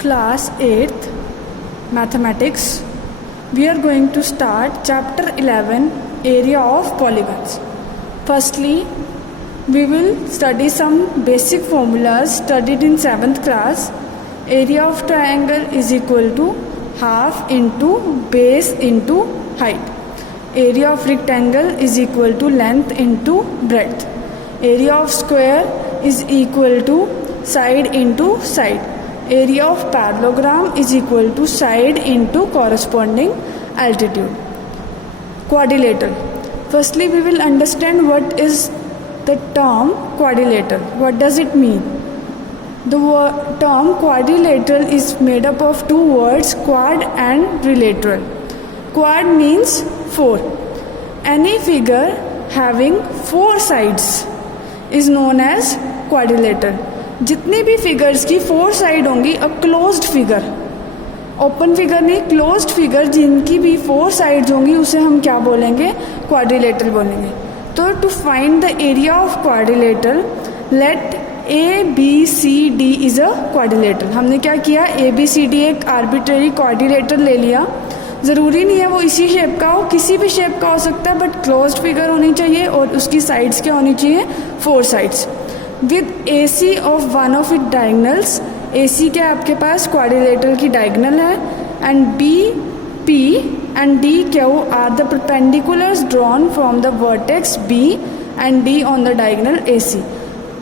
Class 8th Mathematics. We are going to start chapter 11, Area of Polygons. Firstly, we will study some basic formulas studied in 7th class. Area of triangle is equal to half into base into height. Area of rectangle is equal to length into breadth. Area of square is equal to side into side. Area of parallelogram is equal to side into corresponding altitude. Quadrilateral. Firstly, we will understand what is the term quadrilateral. What does it mean? The term quadrilateral is made up of two words, quad and rilateral. Quad means four. Any figure having four sides is known as quadrilateral. जितनी भी figures की four side होंगी, a closed figure, open figure नहीं, closed figure जिनकी भी four sides होंगी उसे हम क्या बोलेंगे? क्वाड्रिलेटरल बोलेंगे. तो to find the area of quadrilateral, let A B C D is a quadrilateral. हमने क्या किया? ए बी सी डी एक आर्बिट्रेरी क्वाड्रिलेटरल ले लिया. ज़रूरी नहीं है वो इसी शेप का हो, किसी भी शेप का हो सकता है, बट क्लोज्ड फिगर होनी चाहिए और उसकी साइड्स क्या होनी चाहिए? Four sides. With A C of one of it diagonals. A C क्या आपके पास? क्वाड्रिलेटरल की डायगनल है. And B P and D Q are the perpendiculars drawn from the vertex B and D on the diagonal A C.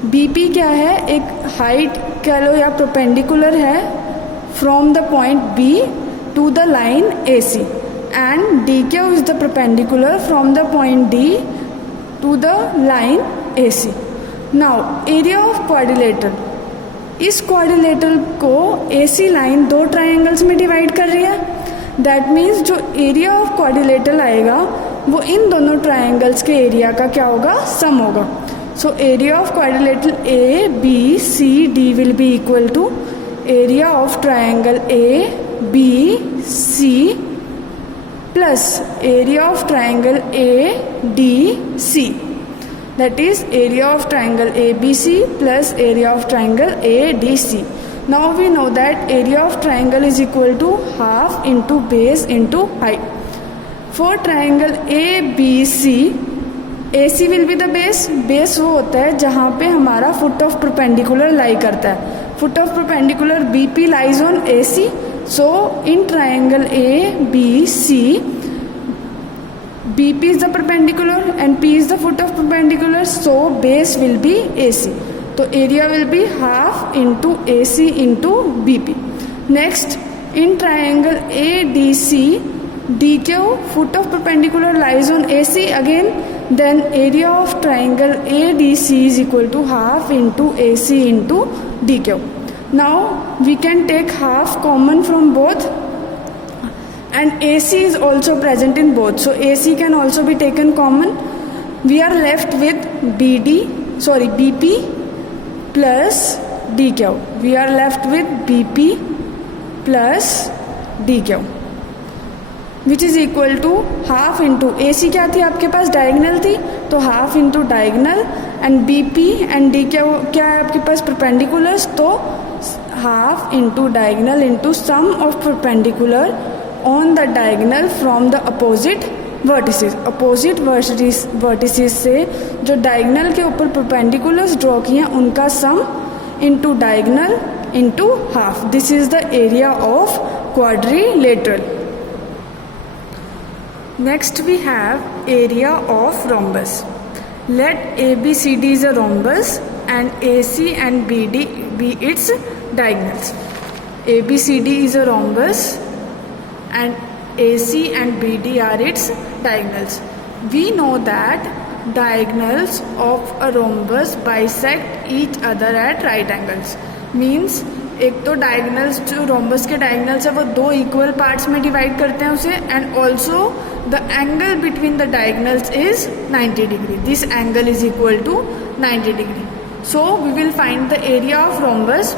B P क्या है? एक height कह लो या परपेंडिकुलर है from the point B to the line A C. And D Q is the perpendicular from the point D to the line A C. Now area of quadrilateral. इस quadrilateral को A C line दो triangles में divide कर रही है. That means जो area of quadrilateral आएगा वो इन दोनों ट्राइंगल्स के एरिया का क्या होगा? सम होगा. So area of quadrilateral A B C D will be equal to area of triangle A B C plus area of triangle A D C. That is area of triangle ABC plus area of triangle ADC. Now we know that area of triangle is equal to half into base into height. For triangle ABC, AC will be the base. Base वो होता है जहाँ पे हमारा foot of perpendicular lie करता है. Foot of perpendicular BP lies on AC. So in triangle ABC, BP is the perpendicular and P is the foot of perpendicular, so base will be AC. So area will be half into AC into BP. Next, in triangle ADC, DQ foot of perpendicular lies on AC again. Then area of triangle ADC is equal to half into AC into DQ. Now we can take half common from both. And AC is also present in both, so AC can also be taken common. We are left with BP plus DQ. We are left with BP plus DQ, which is equal to half into AC क्या थी आपके पास? Diagonal थी, तो half into diagonal. And BP and DQ क्या है आपके पास? Perpendiculars, तो half into diagonal into sum of perpendicular on the diagonal from the opposite vertices. Opposite vertices से जो diagonal के ऊपर perpendiculars draw किए हैं उनका sum into diagonal into half. This is the area of quadrilateral. Next we have area of rhombus. Let ABCD is a rhombus and AC and BD be its diagonals. ABCD is a rhombus and AC and BD are its diagonals. We know that diagonals of a rhombus bisect each other at right angles. Means एक तो diagonals जो rhombus के diagonals है वो दो equal parts में divide करते हैं उसे, and also the angle between the diagonals is 90 degree. This angle is equal to 90 degree. So we will find the area of rhombus.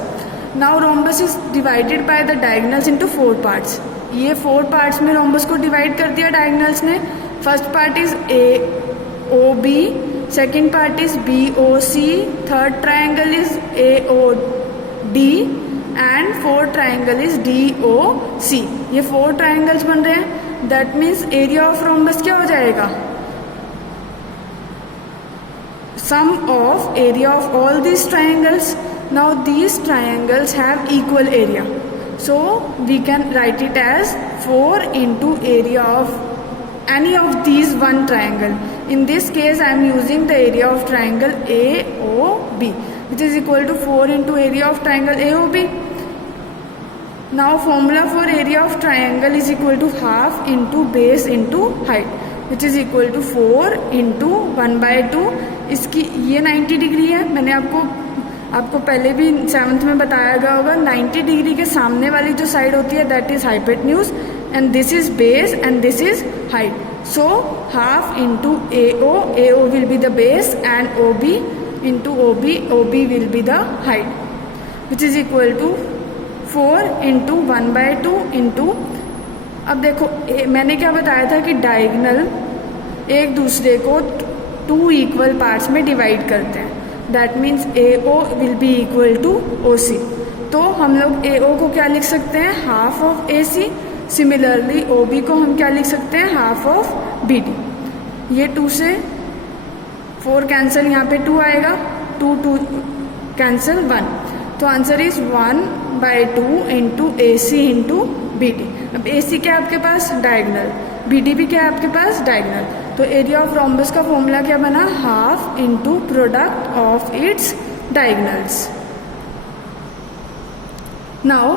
Now rhombus is divided by the diagonals into four parts. ये four parts में rhombus को divide कर दिया diagonals ने. First part is AOB, second part is BOC, third triangle is AOD and 4 triangle is DOC. ये 4 triangles बन रहे हैं. That means area of rhombus क्या हो जाएगा? Sum of area of all these triangles. Now these triangles have equal area, so we can write it as 4 into area of any of these one triangle. In this case I am using the area of triangle AOB, which is equal to 4 into area of triangle AOB. Now formula for area of triangle is equal to half into base into height, which is equal to 4 into 1/2. इसकी ये 90 degree है. मैंने आपको पहले भी 7th में बताया गया होगा. 90 डिग्री के सामने वाली जो साइड होती है that is hypotenuse, and this is base and this is height. So half into AO will be the base and OB into OB will be the height, which is equal to 4 into 1/2 into. अब देखो मैंने क्या बताया था कि diagonal एक दूसरे को 2 इक्वल पार्ट्स में डिवाइड करते हैं. That means AO will be equal to OC. तो हम लोग AO को क्या लिख सकते हैं? Half of AC. Similarly OB को हम क्या लिख सकते हैं? Half of BD. ये 2 से 4 कैंसिल, यहाँ पे 2 आएगा, 2 कैंसिल 1. तो answer is 1/2 into AC into BD. अब AC क्या है आपके पास? डायगोनल. BD भी क्या है आपके पास? डायगोनल. तो एरिया ऑफ रोम्बस का फॉर्मूला क्या बना? Half into product of its diagonals. Now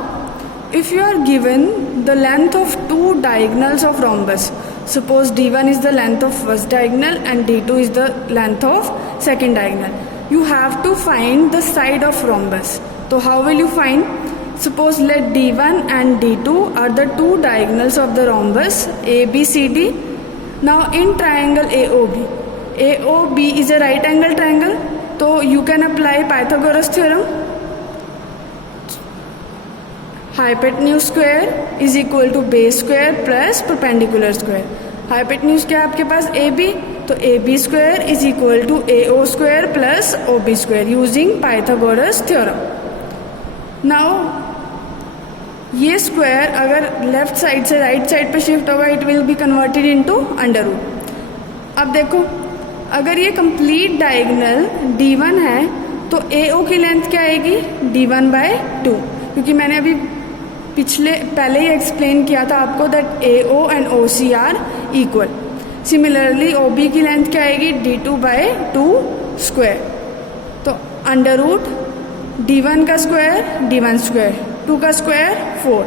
if you are given the length of 2 diagonals of rhombus, suppose D1 is the length of first diagonal and D2 is the length of second diagonal, you have to find the side of rhombus. So how will you find? Suppose let D1 and D2 are the 2 diagonals of the rhombus ABCD. Now in triangle AOB is a right angle triangle, so you can apply Pythagoras theorem. Hypotenuse square is equal to base square plus perpendicular square. Hypotenuse क्या है आपके पास? AB. तो AB square is equal to AO square plus OB square using Pythagoras theorem. Now ये square अगर left side से right side पे shift होगा it will be converted into under root. अब देखो अगर ये कंप्लीट डायगोनल D1 है तो AO की लेंथ क्या आएगी? D1/2. क्योंकि मैंने अभी पहले ही एक्सप्लेन किया था आपको that AO and OC are equal. Similarly OB की लेंथ क्या आएगी? D2/2 square. तो अंडर रूट D1 का स्क्वायर D1 स्क्वायर, 2 का square 4.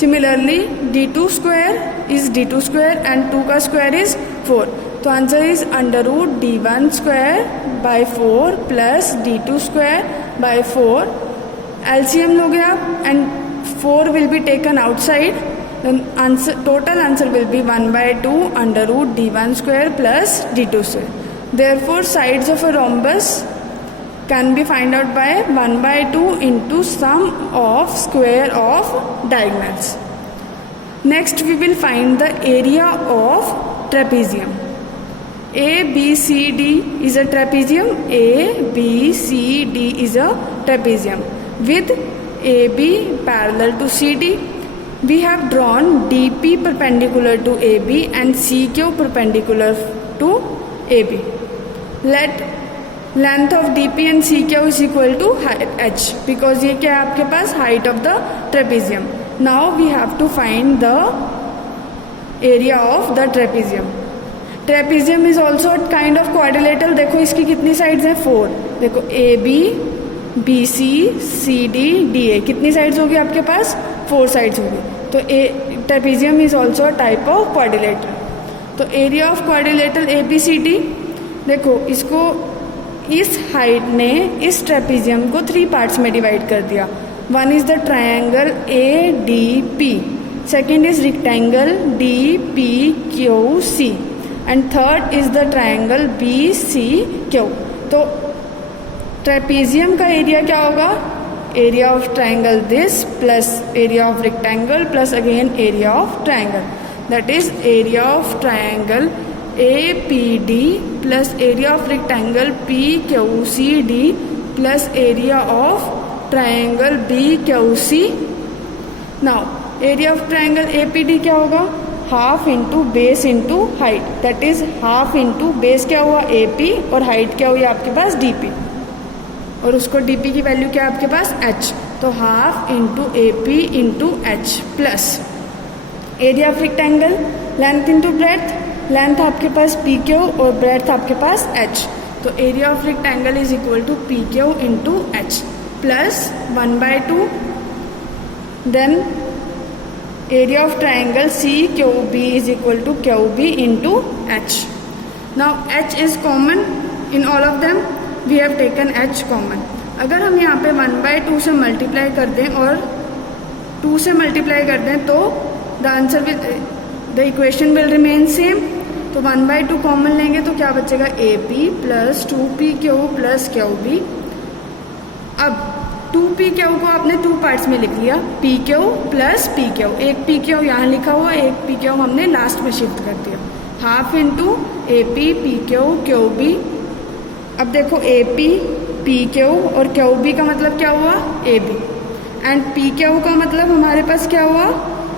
Similarly D2 square is D2 square and 2 का स्क्वायर इज 4. तो answer is under root D1 square plus D2 square. LCM लोगे आप and 4 will be taken outside, then total answer will be 1/2 under root D1 square plus D2 square. Therefore sides of a rhombus can be found out by 1/2 into sum of square of diagonals. Next we will find the area of trapezium. ABCD is a trapezium. ABCD is a trapezium with AB parallel to CD. We have drawn DP perpendicular to AB and CQ perpendicular to AB. Let length of DP and CQ is equal to H because ये क्या है आपके पास? height of the trapezium. Now we have to find the area of the trapezium. Trapezium is also a kind of quadrilateral. देखो इसकी कितनी sides हैं? 4. देखो AB BC CD DA कितनी साइड्स होगी आपके पास? 4 साइड्स होगी. तो trapezium is also a type of quadrilateral. तो एरिया ऑफ क्वाड्रिलेटरल ABCD, देखो इसको इस हाइट ने इस ट्रेपेजियम को 3 पार्ट्स में डिवाइड कर दिया. One is the triangle ADP, second is rectangle DPQC and third is the triangle BCQ. तो ट्रेपेजियम का एरिया क्या होगा? Area of triangle this plus area of rectangle plus again area of triangle. That is area of triangle APD plus area of rectangle PQCD plus area of triangle BQC. Now area of triangle APD क्या होगा, half into base into height, that is half into base क्या हुआ AP और height क्या हुई आपके पास DP, और उसको DP की वैल्यू क्या है आपके पास H, तो half into AP into H plus area of rectangle length into breadth, length आपके पास PQ और ब्रेथ आपके पास H, तो area of rectangle is equal to PQ into H plus 1/2, then area of triangle CQB is equal to QB into H. Now H is common in all of them, we have taken H common. अगर हम यहाँ पे 1/2 से multiply कर दें और 2 से multiply कर दें तो the answer will, the equation will remain same. तो 1/2 कॉमन लेंगे तो क्या बचेगा, AP plus 2PQ plus QB. अब 2PQ को आपने 2 पार्ट्स में लिख लिया, PQ प्लस PQ, एक PQ यहाँ लिखा हुआ, एक PQ हमने लास्ट में शिफ्ट कर दिया, half into AP PQ QB. अब देखो AP PQ और QB का मतलब क्या हुआ, AB, एंड PQ का मतलब हमारे पास क्या हुआ,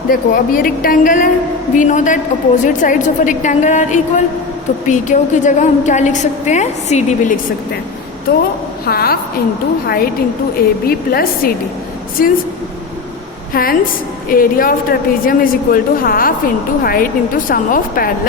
देखो अब ये रेक्टेंगल है, we know that opposite sides of a rectangle are equal, तो PQ की जगह हम क्या लिख सकते हैं, CD भी लिख सकते हैं. तो half into height into AB plus CD, since hence area of trapezium is equal to half into height into sum of parallel